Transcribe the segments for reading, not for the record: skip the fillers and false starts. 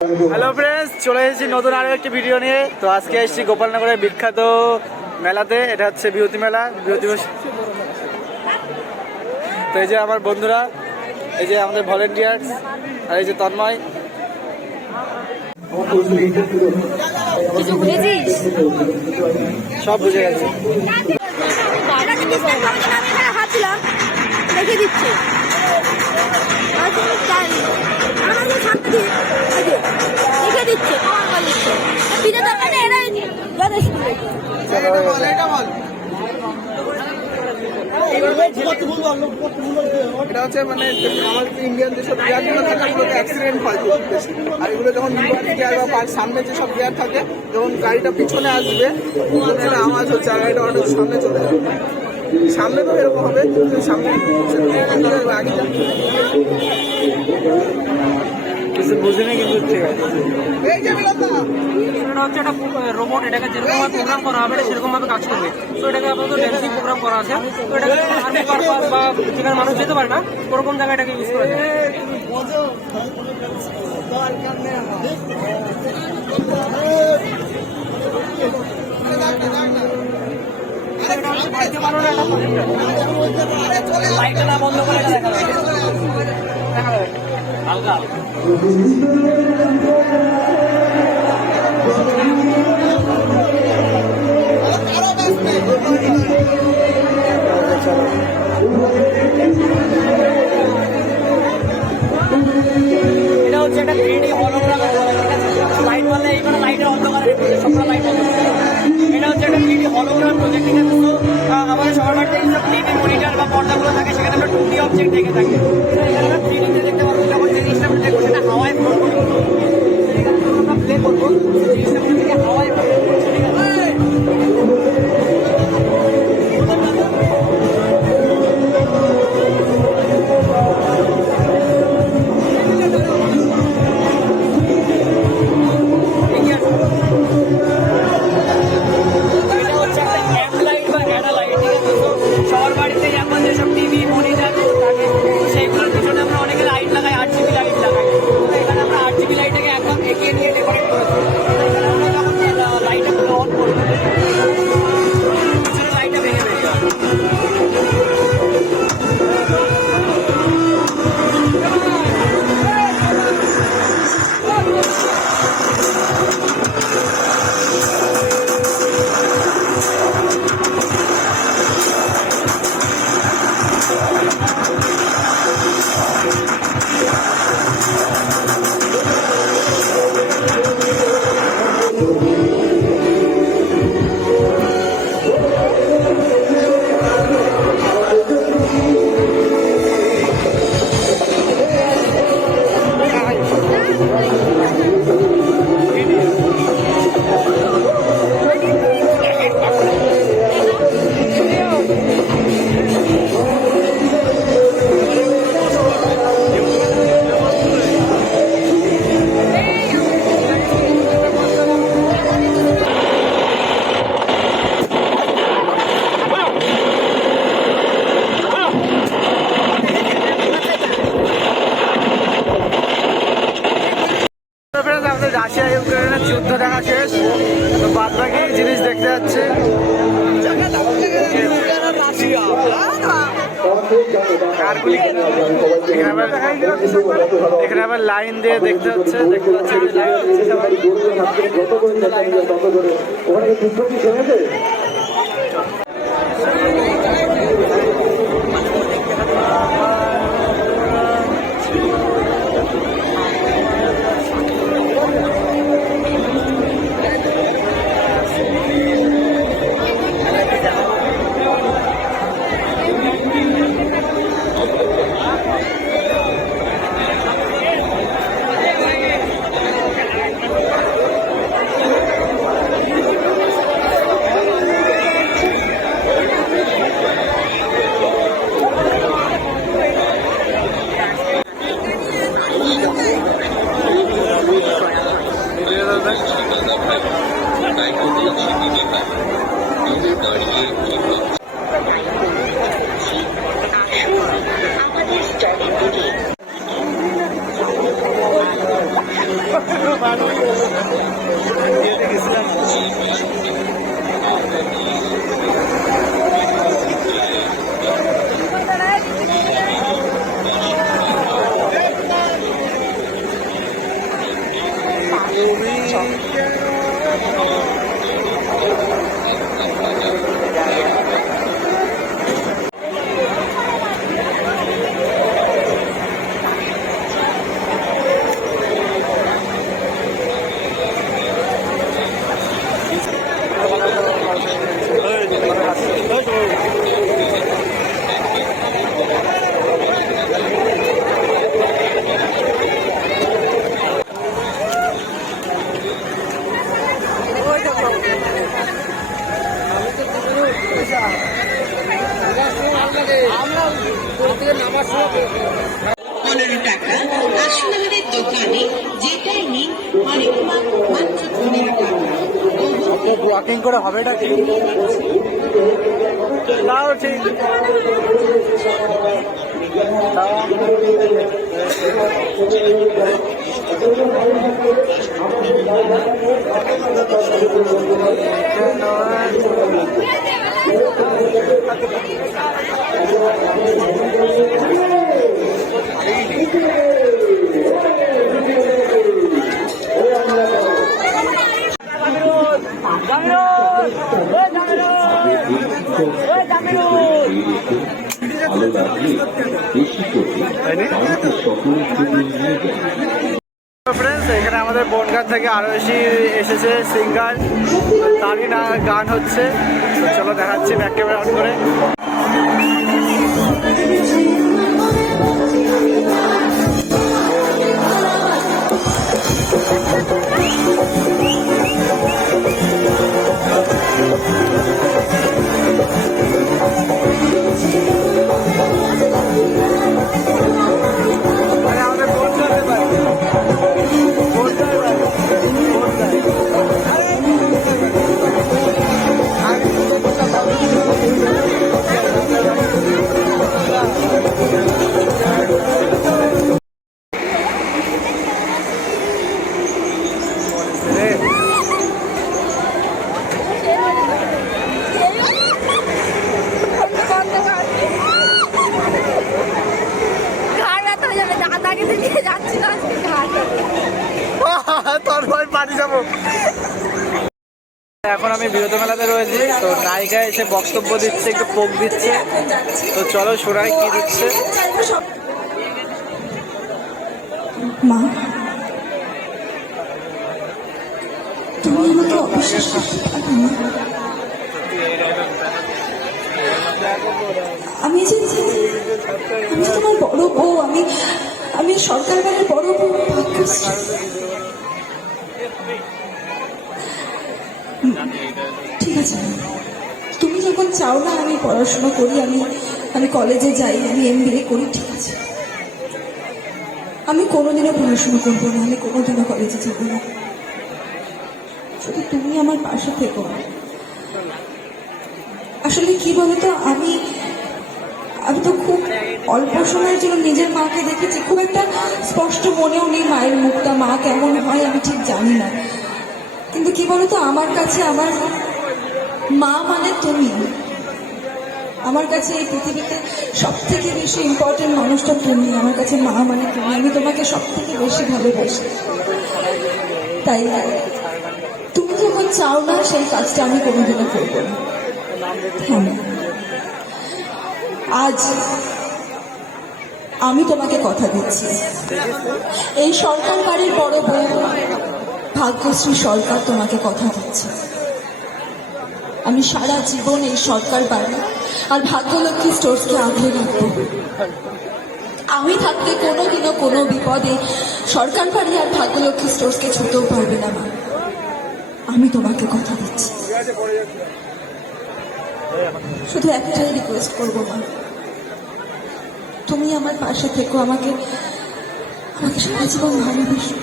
Hello friends, চলে এসেছি নতুন আরও একটি ভিডিও নিয়ে। তো আজকে এসেছি গোপালনগরের বিখ্যাত মেলাতে। এটা হচ্ছে বিভূতি মেলা, বিভূতি। তো এই যে আমার বন্ধুরা, এই যে আমাদের ভলেন্টিয়ার্স, আর এই যে তন্ময়। সব বুঝে গেছে। দেখে দিচ্ছে দেখে দিচ্ছে দিতে দরকার নেই, এরাই যথেষ্ট। এটা হচ্ছে মানে আমাদের ইন্ডিয়ান যেসব প্লেয়ারগুলো থাকে ওগুলোতে অ্যাক্সিডেন্ট হয় খুব বেশি। আর এগুলো যখন প্লেয়ার বা সামনে যেসব প্লেয়ার থাকে, যখন গাড়িটা পিছনে আসবে পিছনে আওয়াজ হচ্ছে আর গাড়িটা অনেক সামনে চলে যাবে। সামনে তো এরকম হবে, সামনে গাড়িটা কিছু বুঝিনি, কিন্তু ঠিক আছে। এই যে বিলতা এটা হচ্ছে একটা রোবট, এটাকে যেরকম প্রোগ্রাম করা হবে সেরকম ভাবে কাজ করবে। তো এটাকে আপাতত ড্যান্সিং প্রোগ্রাম করা আছে। তো এটাকে আর্মি পারপাস বা যেখানে মানুষ যেতে পারে না ওরকম জায়গায় এটাকে ইউজ করা যায়। লাইটটা না বন্ধ করে দেখা যাবে, হালকা এটা হচ্ছে একটা 3D হলোগ্রাম। লাইট বলে এইখানে লাইটের অন্ধকারে সবটা লাইট বন্ধ। এটা হচ্ছে একটা 3D হলোগ্রাম প্রজেক্ট। ঠিক আছে, তো আমাদের সবার বাড়িতে যেসব টিভি মনিটর বা পর্দাগুলো থাকে সেখানে আমরা 2D অবজেক্ট দেখে থাকি। তো এখানে আমরা 3D তে দেখতে পারবো। যখন যে জিনিসটা আমরা দেখবো সেটা হাওয়ায় ফ্লোট করবো, এখানে আমরা প্লে করবো, জিনিসটা আমরা থেকে হাওয়ায় ফ্লোট করছে। ঠিক আছে, সবার বাড়িতেই এখন যেসব টিভি মনিটর থাকে সেইগুলোর পিছনে আমরা অনেকে লাইট লাগাই, RGB লাইট লাগাই। তো এখানে আমরা RGB লাইটটাকে একদম এগিয়ে নিয়ে ডেকোরেট করেছি। এখানে আমরা যখন লাইটটা অন করবো পিছনে লাইটটা ভেঙে বেরিয়ে যাবে। আমাদের রাশিয়া ইউক্রেনের যুদ্ধ দেখা শেষ। তো বাদ বাকি জিনিস দেখতে যাচ্ছে। এখানে আবার লাইন দিয়ে দেখতে হচ্ছে, দেখতে পাচ্ছি $15 টাকা আসুন আমাদের দোকানে, যেটাই নিন অনেক মাত্র $15 ওয়াকিং করে হবে এটা কি তাও ঠিক ভালো লাগলে বেশি করে আমাদের সকলের জন্য নিয়ে যান। ফ্রেন্ডস, এখানে আমাদের বনগাঁ থেকে আরো বেশি এসেছে সিঙ্গার, তারই না গান হচ্ছে। তো চলো দেখাচ্ছি ব্যাক ক্যামেরা অন করে। তোর ভাই পানি যাবো। এখন আমি বিরত মেলাতে রয়েছি। তো নায়িকা এসে বক্তব্য দিচ্ছে, একটু পোক দিচ্ছে। তো চলো শোনাই কি দিচ্ছে। মা, তুমি আমাকে অবিশ্বাস করতে পারো না। আমি যে তোমার বড় বউ, আমি সরকার বাড়ির বড় বউ, ভাগ্যশ্রী। ঠিক আছে, তুমি যখন চাও না আমি পড়াশোনা করি, আমি কলেজে যাই, আমি MBA করি, ঠিক আছে। আমি কোনোদিনও পড়াশোনা করবো না, আমি কোনোদিনও কলেজে যাবো না, শুধু তুমি আমার পাশে থেকো। আসলে কি বলতো, আমি তো খুব অল্প সময়ের জন্য নিজের মাকে দেখেছি, খুব একটা স্পষ্ট মনেও নেই মায়ের মুখটা, মা কেমন হয় আমি ঠিক জানি না। কিন্তু কি বলতো, আমার কাছে আমার মা মানে তুমি। আমার কাছে এই পৃথিবীতে সব থেকে বেশি ইম্পর্টেন্ট মানুষটা তুমি। আমার কাছে মা মানে তুমি। আমি তোমাকে সব থেকে বেশি ভালোবাসি। তাই তুমি যখন চাও না সেই কাজটা আমি কোনোদিনও করবো না। হ্যাঁ, আজ আমি তোমাকে কথা দিচ্ছি, এই সরকার বাড়ির বড় বউ ভাগ্যশ্রী সরকার তোমাকে কথা দিচ্ছে, আমি সারা জীবন এই সরকার বাড়ি আর ভাগ্যলক্ষ্মী স্টোর্সকে আগলে রাখবো। আমি থাকতে কোনোদিনও কোনো বিপদে সরকার বাড়ি আর ভাগ্যলক্ষ্মী স্টোর্সকে ছুঁতেও পারবে না মা। আমি তোমাকে কথা দিচ্ছি। শুধু একটাই রিকোয়েস্ট করবো মা, তুমি আমার পাশে থেকো, আমাকে সারা জীবন ভালোবাসো,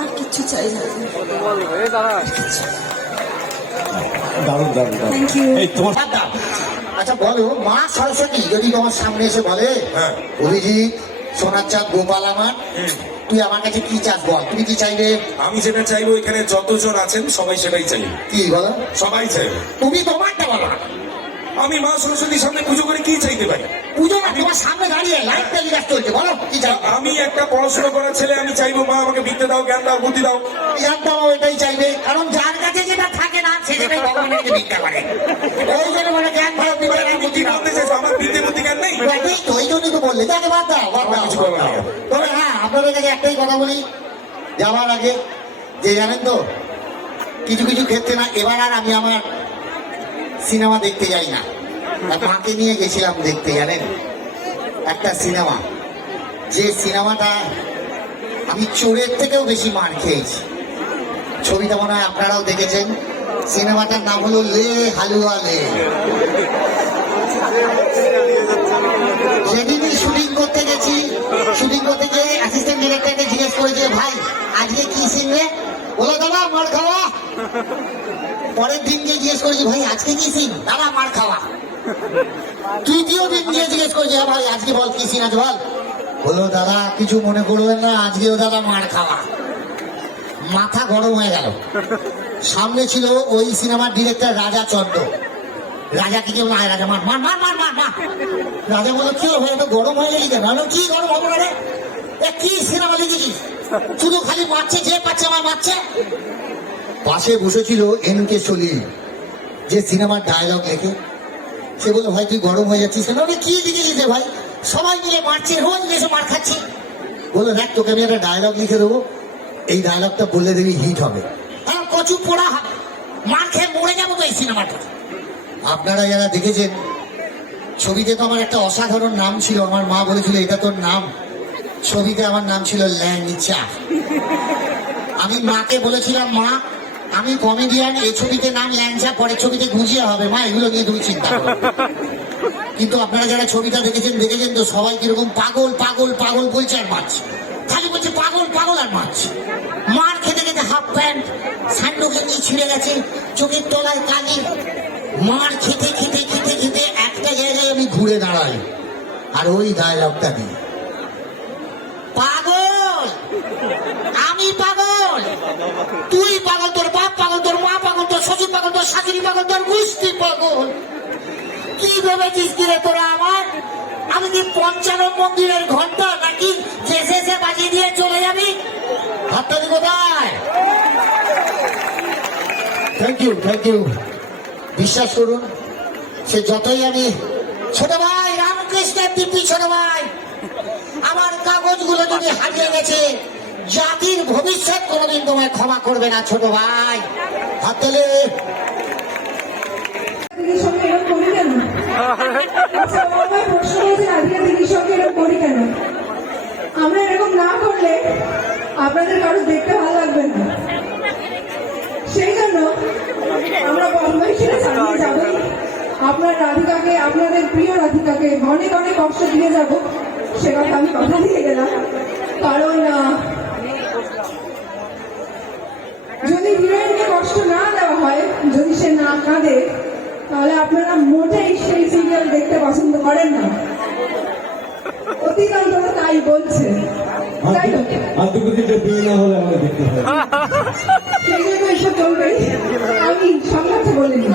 আর কিচ্ছু চাই না। Thank you. আচ্ছা বলো, মা সরস্বতী যদি তোমার সামনে এসে বলে অভিজিৎ, সোনার চাঁদ, গোপাল আমার, তুই আমার কাছে কি চাস বল, তুমি কি চাইবে? আমি যেটা চাইবো এখানে যতজন আছেন সবাই সেটাই চাইবে। কি বলো? সবাই চাইবে। তুমি তোমারটা বলো না। আমি মা সরস্বতীর সামনে পুজো করে কি চাইতে পারি? পুজো না, তোমার সামনে দাঁড়িয়ে লাইট টেলিকাস্ট চলছে, বলো কি চাই? আমি একটা পড়াশোনা করা ছেলে, আমি চাইবো মা আমাকে বিদ্যে দাও, জ্ঞান দাও, বুদ্ধি দাও। ইয়ারটাও এটাই চাইবে, কারণ যার কাছে যেটা থাকে না সে সেটাই ভগবানের ভিক্ষা করে। ওই জন্য মানে জ্ঞান ভালো দিবে না, বুদ্ধি দাও। বলতে চাইছো আমার বিদ্যে বুদ্ধি জ্ঞান নেই? এটাই তো, ওই জন্যই তো বললে, যাকে বাদ দাও, বাদ দাও, বাদ দাও। তবে হ্যাঁ, আপনাদের কাছে একটাই কথা বলি যাওয়ার আগে, যে জানেন তো কিছু কিছু ক্ষেত্রে না, এবার আর আমি আমার সিনেমা দেখতে যাই না। মাকে নিয়ে গেছিলাম দেখতে, জানেন একটা সিনেমা, যে সিনেমাটা আমি চোরের থেকেও বেশি মার খেয়েছি। ছবিটা মনে হয় আপনারাও দেখেছেন। সিনেমাটার নাম হলো লে হালুয়া লে। সেদিনই শুটিং করতে গেছি, শুটিং করতে গিয়ে অ্যাসিস্ট্যান্ট ডিরেক্টরকে জিজ্ঞেস করেছে, ভাই আজকে কি সিন রে? বলো দাদা মার খাওয়া। পরের দিন গিয়ে জিজ্ঞেস করেছি, ভাই আজকে কি সিন? দাদা মার খাওয়া। তৃতীয় দিন গিয়ে জিজ্ঞেস করেছি, হ্যাঁ ভাই আজকে বল কি সিন আছে বল। বলো দাদা কিছু মনে করবেন না, আজকেও দাদা মার খাওয়া। মাথা গরম হয়ে গেল। সামনে ছিল ওই সিনেমার ডিরেক্টর রাজা চন্দ্র। রাজা কি কেউ না, রাজা মার মার মার মার মার মার। রাজা বললো কি হলো ভাই, এত গরম হয়ে গেলি কেন? কি গরম হবো না রে, কি সিনেমা লিখেছিস? শুধু খালি মারছে, যে পাচ্ছে আমার মারছে। পাশে বসেছিল এন.কে. সলিল, যে সিনেমার ডায়লগ লেখে। সে বললো ভাই তুই গরম হয়ে যাচ্ছিস না? কি লিখেছিস রে ভাই? সবাই মিলে মারছে, রোজ এসে মার খাচ্ছি। বললো দেখ তোকে আমি একটা ডায়লগ লিখে দেবো, এই ডায়লগটা বললে দেখবি হিট হবে। হ্যাঁ কচু পোড়া হবে, মার খেয়ে মরে যাবো তো এই সিনেমাটা। আপনারা যারা দেখেছেন ছবিতে তো আমার একটা অসাধারণ নাম ছিল, আমার মা বলেছিল এটা তোর নাম। ছবিতে আমার নাম ছিল ল্যাংচা। আমি মাকে বলেছিলাম, মা আমি কমেডিয়ান, এই ছবিতে নাম ল্যাংচা, পরের ছবিতে গুজিয়া হবে, মা এগুলো নিয়ে তুমি চিন্তা করো। কিন্তু আপনারা যারা ছবিটা দেখেছেন তো সবাই কিরকম পাগল পাগল পাগল বলছে আর মারছে, খালি বলছে পাগল পাগল আর মারছে। মার খেতে খেতে হাফ প্যান্ট স্যান্ডোকে নিয়ে ছিঁড়ে গেছে, চোখের তলায় কালি। মার খেতে খেতে খেতে খেতে একটা জায়গায় আমি ঘুরে দাঁড়াই আর ওই ডায়লগটা দিই, পাগল আমি পাগল, তুই পাগল, তোর বাপ পাগল, তোর মা পাগল, তোর শ্বশুর পাগল, তোর শাশুড়ি পাগল, তোর গুষ্টি পাগল। কি ভেবেছিস কি রে তোরা আমার? আমি কি ৫৫ মন্দিরের ঘন্টা নাকি শেষে বাজিয়ে দিয়ে চলে যাবি? হাততালি কোথায়? Thank you, thank you. বিশ্বাস করুন, সে যতই আমি ছোট ভাই রামকৃষ্ণের দিব্যি, ছোট ভাই আমার কাগজগুলো যদি হারিয়ে গেছে, জাতির ভবিষ্যৎ কোনোদিন তোমায় ক্ষমা করবে না ছোট ভাই। হাততালি। দিদির সঙ্গে এরকম করি কেন? আচ্ছা আমার প্রশ্ন হয়েছে, রাধিকা দিদির সঙ্গে এরকম করি কেন? আমরা এরকম না করলে আপনাদের কারো দেখতে ভালো লাগবে না, সেই জন্য আমরা বম্বাই ছেড়ে চালিয়ে যাবো। আপনার রাধিকাকে, আপনাদের প্রিয় রাধিকাকে অনেক অনেক কষ্ট দিয়ে যাব, সে কথা আমি কথা দিয়ে গেলাম। কারণ যদি হিরোইনকে কষ্ট না দেওয়া হয়, যদি সে না কাঁদে, তাহলে আপনারা মোটেই সেই সিরিয়াল দেখতে পছন্দ করেন না। অধিকাংশ তাই বলছে, তাই তো? সেই জন্য এসব বলবেই, আমি সংবাদে বলিনি।